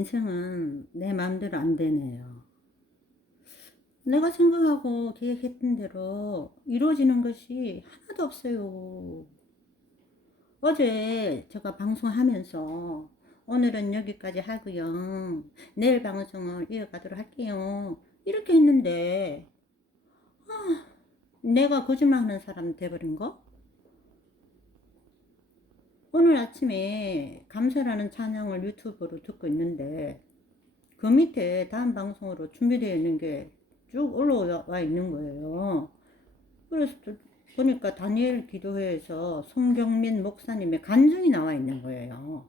인생은 내 마음대로 안 되네요. 내가 생각하고 계획했던 대로 이루어지는 것이 하나도 없어요. 어제 제가 방송하면서 오늘은 여기까지 하고요. 내일 방송을 이어가도록 할게요. 이렇게 했는데 내가 거짓말하는 사람 돼버린 거? 오늘 아침에 감사라는 찬양을 유튜브로 듣고 있는데 그 밑에 다음 방송으로 준비되어 있는 게 쭉 올라와 있는 거예요. 그래서 또 보니까 다니엘 기도회에서 송경민 목사님의 간증이 나와 있는 거예요.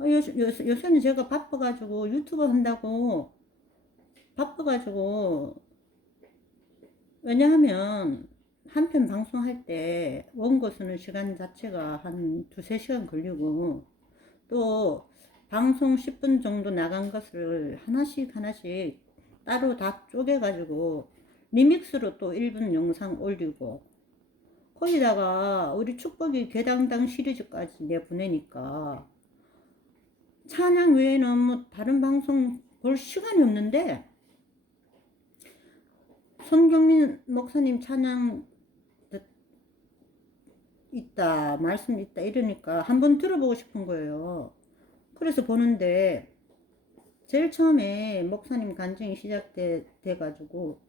요새는 제가 바빠가지고 유튜브 한다고 바빠가지고, 왜냐하면 한 편 방송할 때 원고 쓰는 시간 자체가 한 두세 시간 걸리고, 또 방송 10분 정도 나간 것을 하나씩 하나씩 따로 다 쪼개가지고 리믹스로 또 1분 영상 올리고, 거기다가 우리 축복이 개당당 시리즈까지 내보내니까 찬양 외에는 뭐 다른 방송 볼 시간이 없는데, 손경민 목사님 찬양 있다, 말씀 있다 이러니까 한번 들어보고 싶은 거예요. 그래서 보는데 제일 처음에 목사님 간증이 시작돼 가지고,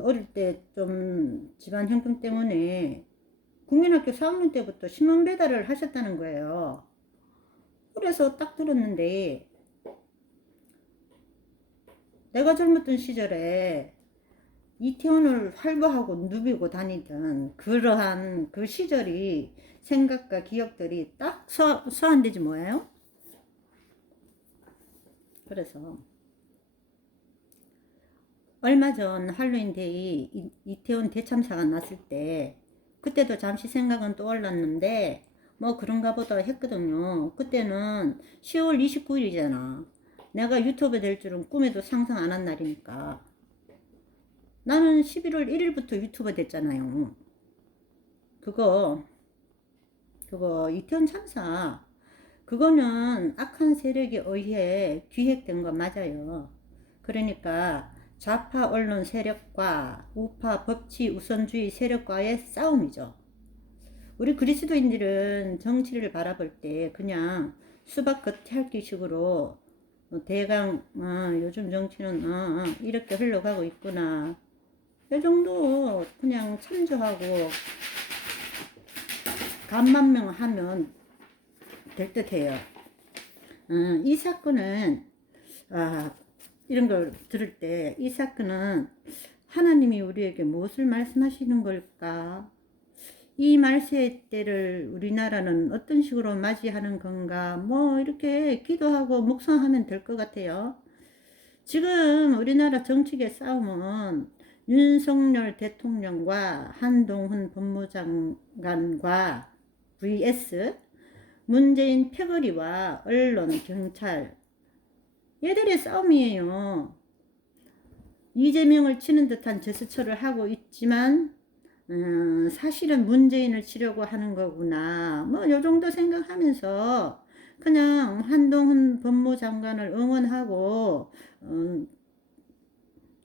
어릴 때 좀 집안 형편 때문에 국민학교 4학년 때부터 신문 배달을 하셨다는 거예요. 그래서 딱 들었는데, 내가 젊었던 시절에 이태원을 활보하고 누비고 다니던 그러한 그 시절이 생각과 기억들이 딱 소환되지 뭐예요? 그래서 얼마 전 할로윈 데이 이태원 대참사가 났을 때 그때도 잠시 생각은 떠올랐는데 뭐 그런가 보다 했거든요. 그때는 10월 29일이잖아. 내가 유튜버 될 줄은 꿈에도 상상 안 한 날이니까. 나는 11월 1일부터 유튜버 됐잖아요. 그거 이태원 참사, 그거는 악한 세력에 의해 기획된 거 맞아요. 그러니까 좌파 언론 세력과 우파 법치 우선주의 세력과의 싸움이죠. 우리 그리스도인들은 정치를 바라볼 때 그냥 수박 겉핥기식으로 대강 요즘 정치는 이렇게 흘러가고 있구나, 이 정도 그냥 참조하고 감만명하면 될 듯해요. 이 사건은 이런 걸 들을 때 이 사건은 하나님이 우리에게 무엇을 말씀하시는 걸까? 이 말세의 때를 우리나라는 어떤 식으로 맞이하는 건가? 뭐 이렇게 기도하고 묵상하면 될 것 같아요. 지금 우리나라 정치계 싸움은 윤석열 대통령과 한동훈 법무장관과 vs 문재인 패거리와 언론, 경찰, 얘들의 싸움이에요. 이재명을 치는 듯한 제스처를 하고 있지만 사실은 문재인을 치려고 하는 거구나, 뭐 요 정도 생각하면서 그냥 한동훈 법무장관을 응원하고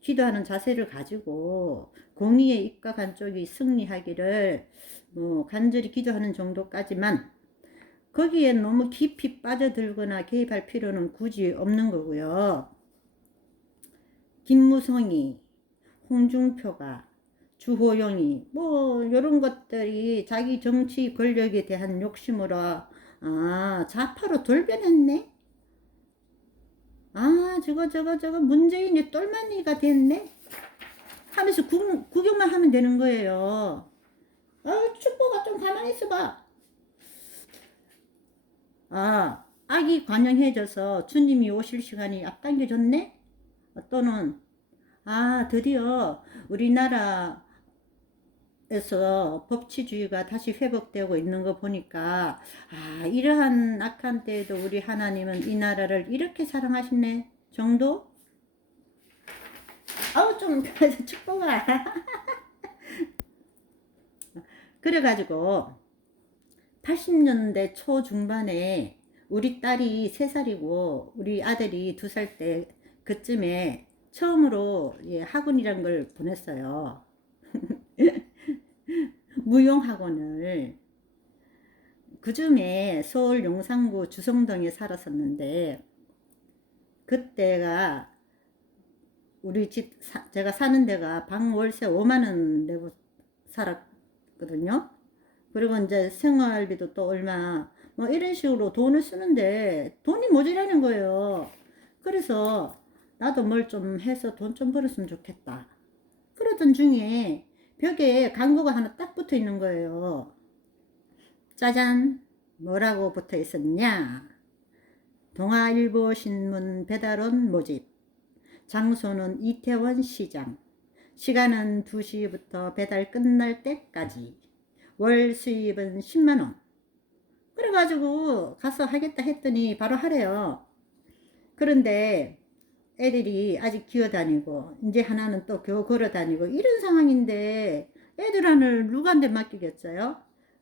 기도하는 자세를 가지고 공의에 입각한 쪽이 승리하기를 간절히 기도하는 정도까지만, 거기에 너무 깊이 빠져들거나 개입할 필요는 굳이 없는 거고요. 김무성이, 홍준표가, 주호영이 뭐 이런 것들이 자기 정치 권력에 대한 욕심으로 좌파로 돌변했네. 저거 문재인이 똘마니가 됐네 하면서 구경만 하면 되는 거예요. 축복아 좀 가만히 있어봐. 악이 관영해져서 주님이 오실 시간이 앞당겨졌네? 또는 드디어 우리나라에서 법치주의가 다시 회복되고 있는 거 보니까 이러한 악한 때에도 우리 하나님은 이 나라를 이렇게 사랑하시네 정도? 좀 축복아. 그래가지고 80년대 초중반에 우리 딸이 3살이고 우리 아들이 2살 때 그쯤에 처음으로 예, 학원이란 걸 보냈어요. 무용학원을. 그중에 서울 용산구 주성동에 살았었는데 그때가 우리 집 제가 사는 데가 방 월세 5만원 내고 살았거든요. 그리고 이제 생활비도 또 얼마 뭐 이런 식으로 돈을 쓰는데 돈이 모자라는 거예요. 그래서 나도 뭘 좀 해서 돈 좀 벌었으면 좋겠다. 그러던 중에 벽에 광고가 하나 딱 붙어 있는 거예요. 짜잔! 뭐라고 붙어 있었냐? 동아일보 신문 배달원 모집. 장소는 이태원 시장. 시간은 2시부터 배달 끝날 때까지. 월 수입은 10만원. 그래가지고 가서 하겠다 했더니 바로 하래요. 그런데 애들이 아직 기어다니고 이제 하나는 또 겨우 걸어다니고 이런 상황인데 애들 하나를 누구한테 맡기겠어요?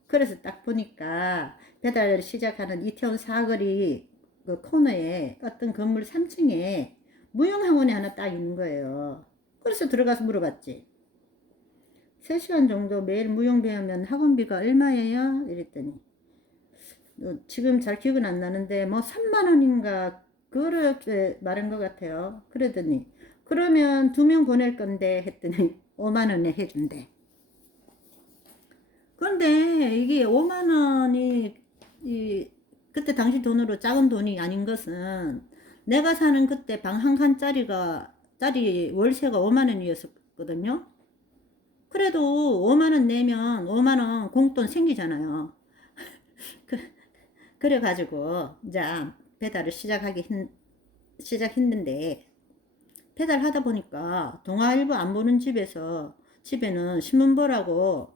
그래서 딱 보니까 배달 시작하는 이태원 사거리 그 코너에 어떤 건물 3층에 무용학원이 하나 딱 있는 거예요. 그래서 들어가서 물어봤지. 3시간 정도 매일 무용 배우면 학원비가 얼마예요? 이랬더니 지금 잘 기억은 안 나는데 뭐 3만원인가 그렇게 말한 것 같아요. 그러더니 그러면 2명 보낼 건데 했더니 5만원에 해준대. 그런데 이게 5만원이 그때 당시 돈으로 작은 돈이 아닌 것은 내가 사는 그때 방 한 칸짜리 월세가 5만원이었거든요. 그래도 5만원 내면 5만원 공돈 생기잖아요. 그래가지고 이제 배달을 시작했는데 배달하다 보니까 동아일보 안 보는 집에는 신문 보라고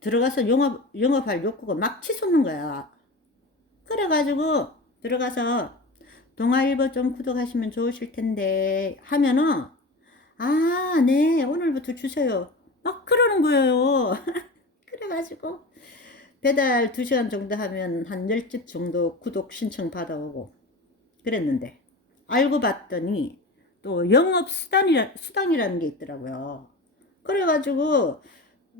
들어가서 영업할 욕구가 막 치솟는 거야. 그래가지고 들어가서 동아일보 좀 구독하시면 좋으실 텐데 하면은 아, 네, 오늘부터 주세요. 막 그러는 거예요. 그래가지고 배달 2시간 정도 하면 한 10집 정도 구독 신청 받아오고 그랬는데 알고 봤더니 또 영업 수당이라는 게 있더라고요. 그래가지고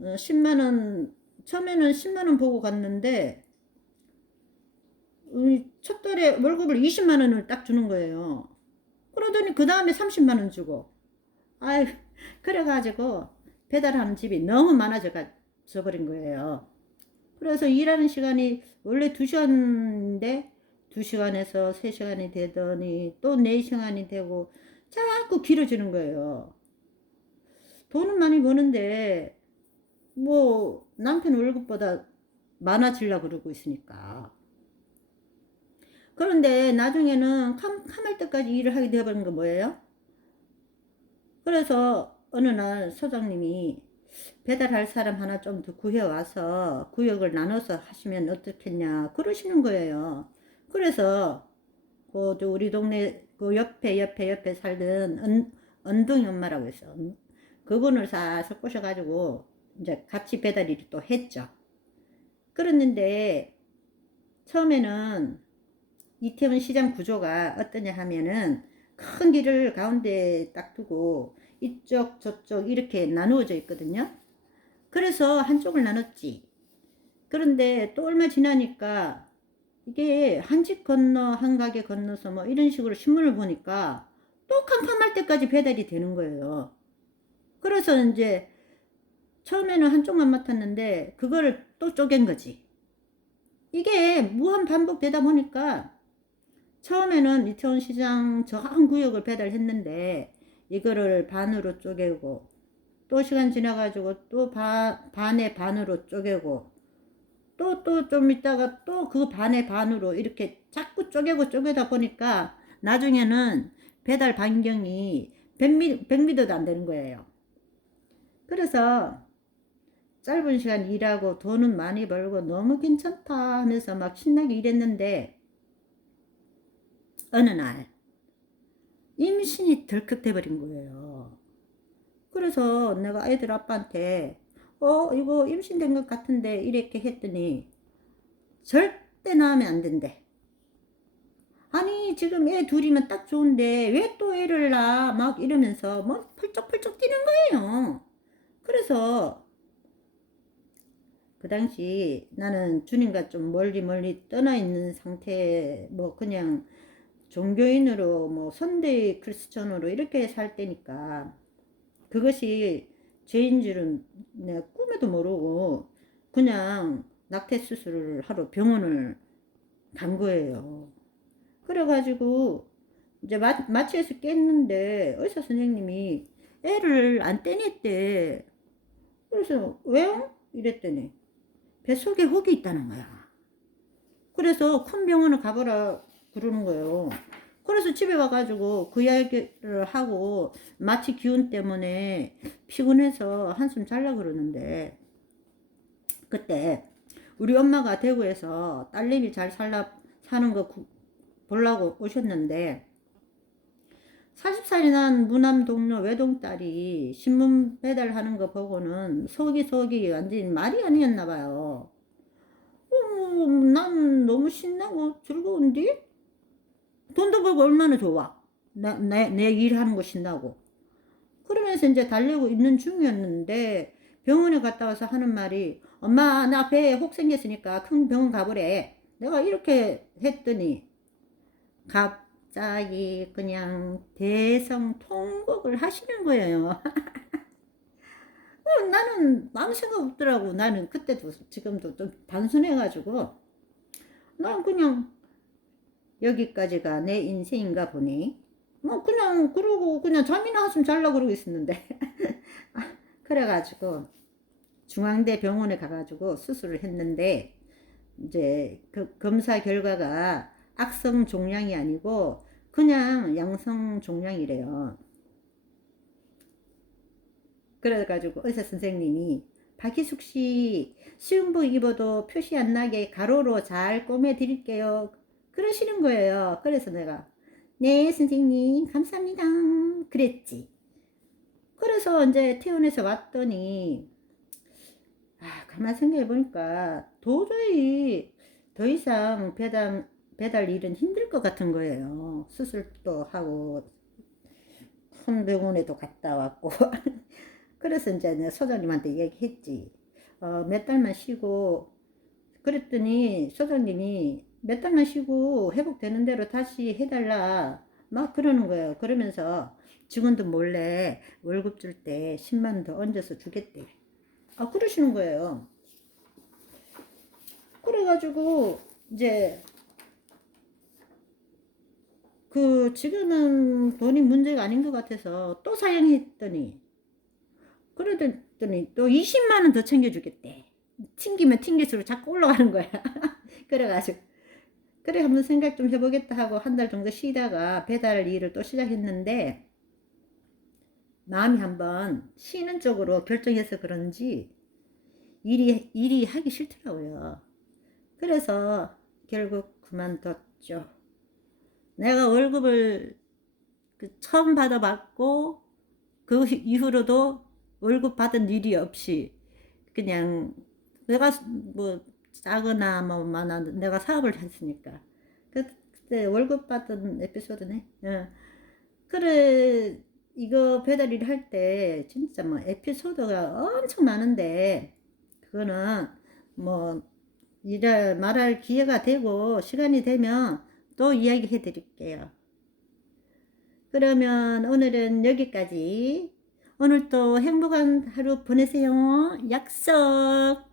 10만원 처음에는 10만원 보고 갔는데 첫 달에 월급을 20만원을 딱 주는 거예요. 그러더니 그 다음에 30만원 주고 아유 그래가지고 배달하는 집이 너무 많아져 버린 거예요. 그래서 일하는 시간이 원래 2시간인데 2시간에서 3시간이 되더니 또 4시간이 되고 자꾸 길어지는 거예요. 돈은 많이 버는데 뭐 남편 월급보다 많아지려고 그러고 있으니까. 그런데 나중에는 캄할 때까지 일을 하게 되어버린 거 뭐예요? 그래서 어느 날 소장님이 배달할 사람 하나 좀 더 구해와서 구역을 나눠서 하시면 어떻겠냐 그러시는 거예요. 그래서 그 우리 동네 그 옆에 살던 언둥이 엄마라고 있어. 그분을 싹 꼬셔가지고 이제 같이 배달 일을 또 했죠. 그랬는데 처음에는 이태원 시장 구조가 어떠냐 하면은 큰 길을 가운데 딱 두고 이쪽 저쪽 이렇게 나누어져 있거든요. 그래서 한쪽을 나눴지. 그런데 또 얼마 지나니까 이게 한 집 건너 한 가게 건너서 뭐 이런 식으로 신문을 보니까 또 캄캄할 때까지 배달이 되는 거예요. 그래서 이제 처음에는 한쪽만 맡았는데 그거를 또 쪼갠 거지. 이게 무한 반복되다 보니까 처음에는 이태원 시장 저 한 구역을 배달했는데 이거를 반으로 쪼개고 또 시간 지나가지고 또 반의 반으로 쪼개고 또 좀 있다가 또 그 반의 반으로 이렇게 자꾸 쪼개다 보니까 나중에는 배달 반경이 100m도 안 되는 거예요. 그래서 짧은 시간 일하고 돈은 많이 벌고 너무 괜찮다 하면서 막 신나게 일했는데 어느 날 임신이 덜컥 돼버린 거예요. 그래서 내가 애들 아빠한테 이거 임신된 것 같은데 이렇게 했더니 절대 절대 낳으면 안 된대. 아니 지금 애 둘이면 딱 좋은데 왜 또 애를 낳아? 막 이러면서 뭐 펄쩍펄쩍 뛰는 거예요. 그래서 그 당시 나는 주님과 좀 멀리 떠나 있는 상태, 뭐 그냥 종교인으로 뭐 선대 크리스천으로 이렇게 살 때니까 그것이 죄인 줄은 내가 꿈에도 모르고 그냥 낙태 수술을 하러 병원을 간 거예요. 그래가지고 이제 마취해서 깼는데 의사 선생님이 애를 안 떼냈대. 그래서 왜요? 이랬더니 뱃속에 혹이 있다는 거야. 그래서 큰 병원을 가보라 그러는 거예요. 그래서 집에 와가지고 그 이야기를 하고 마취 기운 때문에 피곤해서 한숨 잘라 그러는데 그때 우리 엄마가 대구에서 딸내미 잘 사는 거 보려고 오셨는데 40살이 난 무남 동료 외동딸이 신문 배달하는 거 보고는 속이 완전 말이 아니었나 봐요. 난 너무 신나고 즐거운데? 돈도 벌고 얼마나 좋아. 내 일하는 거 신나고. 그러면서 이제 달리고 있는 중이었는데 병원에 갔다 와서 하는 말이 엄마 나 배에 혹 생겼으니까 큰 병원 가보래. 내가 이렇게 했더니 갑자기 그냥 대성통곡을 하시는 거예요. 나는 아무 생각 없더라고. 나는 그때도 지금도 좀 단순해가지고 난 그냥 여기까지가 내 인생인가 보니 뭐 그냥 그러고 그냥 잠이나 한숨 잘라 그러고 있었는데 그래가지고 중앙대 병원에 가가지고 수술을 했는데 이제 그 검사 결과가 악성 종양이 아니고 그냥 양성 종양이래요. 그래가지고 의사 선생님이 박희숙 씨 수영복 입어도 표시 안 나게 가로로 잘 꼬매 드릴게요 그러시는 거예요. 그래서 내가 네 선생님 감사합니다 그랬지. 그래서 이제 퇴원해서 왔더니 가만 생각해 보니까 도저히 더 이상 배달 일은 힘들 것 같은 거예요. 수술도 하고 큰 병원에도 갔다 왔고 그래서 이제 내가 소장님한테 얘기했지. 몇 달만 쉬고 그랬더니 소장님이 몇 달만 쉬고 회복되는 대로 다시 해달라 막 그러는 거예요. 그러면서 직원들 몰래 월급 줄 때 10만 원 더 얹어서 주겠대. 그러시는 거예요. 그래가지고 이제 그 지금은 돈이 문제가 아닌 것 같아서 또 사양했더니 그러더니 또 20만 원 더 챙겨주겠대. 튕기면 튕길수록 자꾸 올라가는 거야. 그래가지고 그래 한번 생각 좀 해보겠다 하고 한 달 정도 쉬다가 배달 일을 또 시작했는데 마음이 한번 쉬는 쪽으로 결정해서 그런지 일이 하기 싫더라고요. 그래서 결국 그만뒀죠. 내가 월급을 처음 받아봤고 그 이후로도 월급 받은 일이 없이 그냥 내가 뭐 작거나 뭐 많아 내가 사업을 했으니까 그때 월급 받은 에피소드네. 그래 이거 배달 일 할 때 진짜 뭐 에피소드가 엄청 많은데 그거는 뭐 말할 기회가 되고 시간이 되면 또 이야기해 드릴게요. 그러면 오늘은 여기까지. 오늘도 행복한 하루 보내세요. 약속.